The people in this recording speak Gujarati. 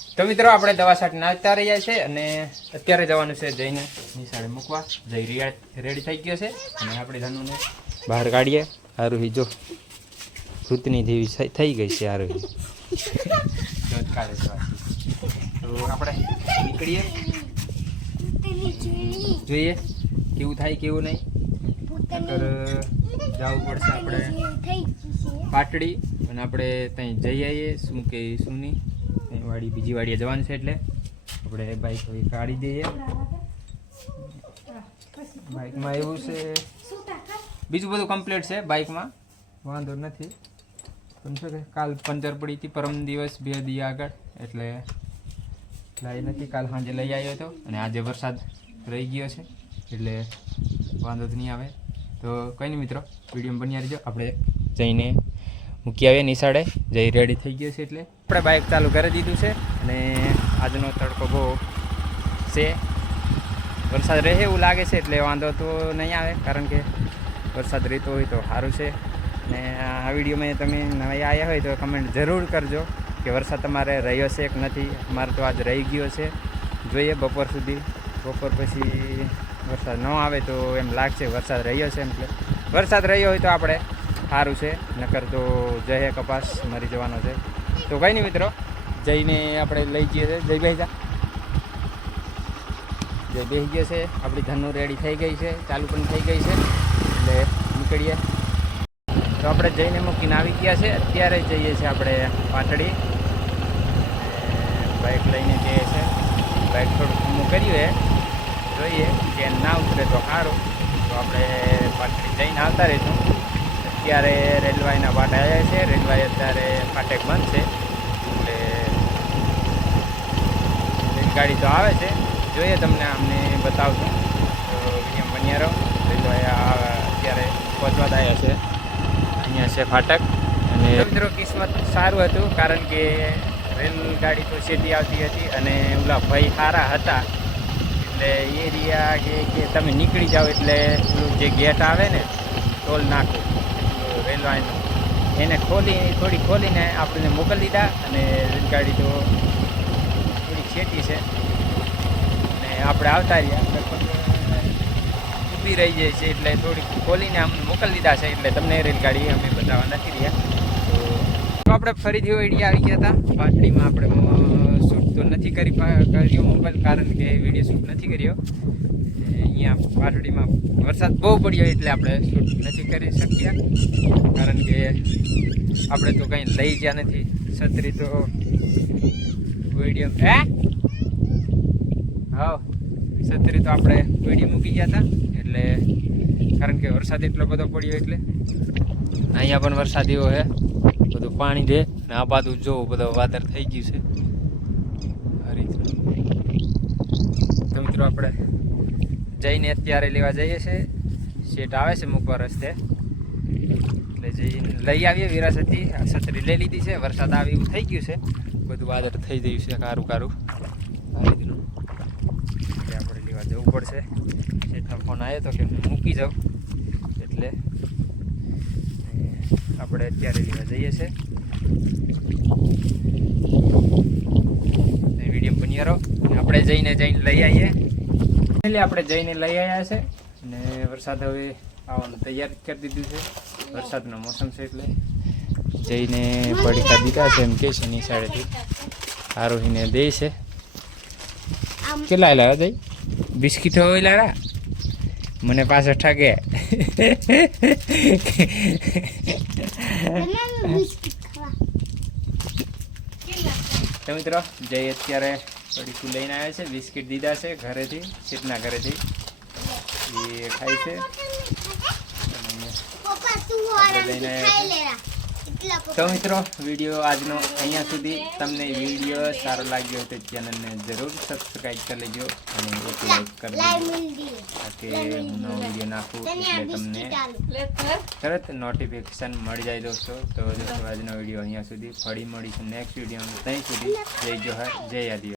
તો મિત્રો આપણે દવા છાંટ નાખતા રહ્યા છે અને અત્યારે જવાનું છે જઈને નિશાળે મૂકવા. જઈ રેડી થઈ ગયો છે અને આપણે ધનુને બહાર કાઢીએ. આરોહી જો ભૂતની જેવી થઈ ગઈ છે આરોહી. કાઢે છે તો આપણે નીકળીએ, જોઈએ કેવું થાય કેવું નહીં. નકર જવું પડશે આપણે પાટડી અને આપણે ત્યાં જઈ આવીએ શું કે શું નહીં. વાડી બીજી વાડીએ જવાનું છે એટલે આપણે બાઇક કાઢી દઈએ. બાઇકમાં એવું છે બીજું બધું કમ્પ્લીટ છે, બાઇકમાં વાંધો નથી. પણ શું કે કાલ પંચર પડી હતી પરમ દિવસ 2 દી આગળ એટલે લાવી નથી. કાલ સાંજે લઈ આવ્યો હતો અને આજે વરસાદ રહી ગયો છે એટલે વાંધો જ નહીં આવે. તો કંઈ નહીં મિત્રો, વિડીયો બન્યા રહેજો. આપણે જઈને મૂકી આવીએ નિશાળે. જઈ રેડી થઈ ગયો છે એટલે આપણે બાઇક ચાલુ કરી દીધું છે અને આજનો તડકો બહુ છે. વરસાદ રહે એવું લાગે છે એટલે વાંધો તો નહીં આવે, કારણ કે વરસાદ રહેતો હોય તો સારું છે. અને આ વિડીયોમાં તમે નવા આવ્યા હોય તો કમેન્ટ જરૂર કરજો કે વરસાદ તમારે રહ્યો છે કે નથી. અમારે તો આજ રહી ગયો છે, જોઈએ બપોર સુધી. બપોર પછી વરસાદ ન આવે તો એમ લાગશે વરસાદ રહ્યો છે. એટલે વરસાદ રહ્યો હોય તો આપણે સારું છે, નકર તો જય કપાસ મરી જવાનો છે. તો કંઈ નહીં મિત્રો, જઈને આપણે લઈ જઈએ છીએ. જય બેસી જા, જય બેસી ગયો છે. આપણી ધનુ રેડી થઈ ગઈ છે, ચાલુ પણ થઈ ગઈ છે એટલે નીકળીએ. તો આપણે જઈને મૂકીને આવી ગયા છે. અત્યારે જઈએ છીએ આપણે પાટડી. બાઇક લઈને જઈએ છીએ. બાઇક થોડું ઊંઘું કર્યું જોઈએ કે ના ઉતરે તો સારું. તો આપણે પાટડી જઈને આવતા રહીશું. અત્યારે રેલવાઈના વાટ આવ્યા છે. રેલવાઈ અત્યારે ફાટક બંધ છે એટલે રેલગાડી તો આવે છે, જોઈએ તમને અમને બતાવશું. તો વિડીયો બન્યા રહો. રેલવાઈ અત્યારે પહોંચવા આવ્યા છે. અહીંયા છે ફાટક. અને મિત્રો કિસ્મત સારું હતું, કારણ કે રેલગાડી તો સીધી આવતી હતી અને ઓલા ભાઈ સારા હતા એટલે એ રહ્યા કે તમે નીકળી જાઓ એટલે જે ગેટ આવે ને ટોલ નાખો રેલવેનું એને થોડી ખોલીને આપણને મોકલી દીધા. અને રેલગાડી તો થોડી છેટી છે અને આપણે આવતા રહ્યા ઊભી રહી જાય છે એટલે થોડીક ખોલીને અમને મોકલી દીધા છે. એટલે તમને રેલગાડી અમે બતાવવા નથી રહ્યા. તો આપણે ફરીથી વળી આવી ગયા હતા પાટડીમાં. આપણે શૂટ તો નથી કર્યો મોબાઈલ, કારણ કે વિડીયો શૂટ નથી કર્યો. અહીંયા પાટડીમાં વરસાદ બહુ પડ્યો એટલે આપણે શૂટ નથી કરી શક્યા, કારણ કે આપણે તો કંઈ લઈ ગયા નથી. છત્રી તો વિડીયો હા છત્રી તો આપણે વિડીયો મૂકી ગયા હતા એટલે, કારણ કે વરસાદ એટલો બધો પડ્યો એટલે. અહીંયા પણ વરસાદ એવો છે, બધું પાણી દે ને આ બાજુ જો બધો વાતર થઈ ગયું છે આ રીતનું. તો મિત્રો આપણે જઈને અત્યારે લેવા જઈએ છીએ. શેઠ આવે છે મૂકવા રસ્તે એટલે જઈને લઈ આવીએ વિરાસતથી. આ છત્રી લઈ લીધી છે, વરસાદ આવે એવું થઈ ગયું છે, બધું વાદળ થઈ ગયું છે કારું કારું આ રીતનું. એટલે આપણે લેવા જવું પડશે. શેઠનો ફોન આવ્યો તો કે હું મૂકી જાઉં એટલે આપણે અત્યારે લેવા જઈએ છીએ. વિડીયો બન્યા રહો. આપણે જઈને લઈ આવીએ. એટલે આપણે જઈને લઈ આવ્યા છે અને વરસાદ હવે આવવાનું તૈયાર કરી દીધું છે. વરસાદનો મોસમ છે એટલે જઈને પડીકા દીધા છે એમ કે છે નિશાળેથી. આરોહીને દે છે. કેટલા લાવ્યા જઈ બિસ્કીટ હોય લારા મને પાછળ ઠગે. તો મિત્રો જઈ અત્યારે પડીકું લઈને આવ્યા છે. બિસ્કીટ દીધા છે ઘરેથી, સીટના ઘરેથી એ ખાય છે. લઈને આવ્યા છે. તો મિત્રો વિડીયો આજનો અહીંયા સુધી. તમને વિડીયો સારો લાગ્યો હોય તો ચેનલને જરૂર સબસ્ક્રાઈબ કરી લેજો અને એક લાઈક કરી દેજો, તાકે હું નવો વિડીયો નાખું એટલે તમને તરત નોટિફિકેશન મળી જાય દોસ્તો. તો દોસ્તો આજનો વિડીયો અહીંયા સુધી. ફરી મળીશું નેક્સ્ટ વિડીયોમાં. ત્યાં સુધી જય જોહર, જય આદિવાસી.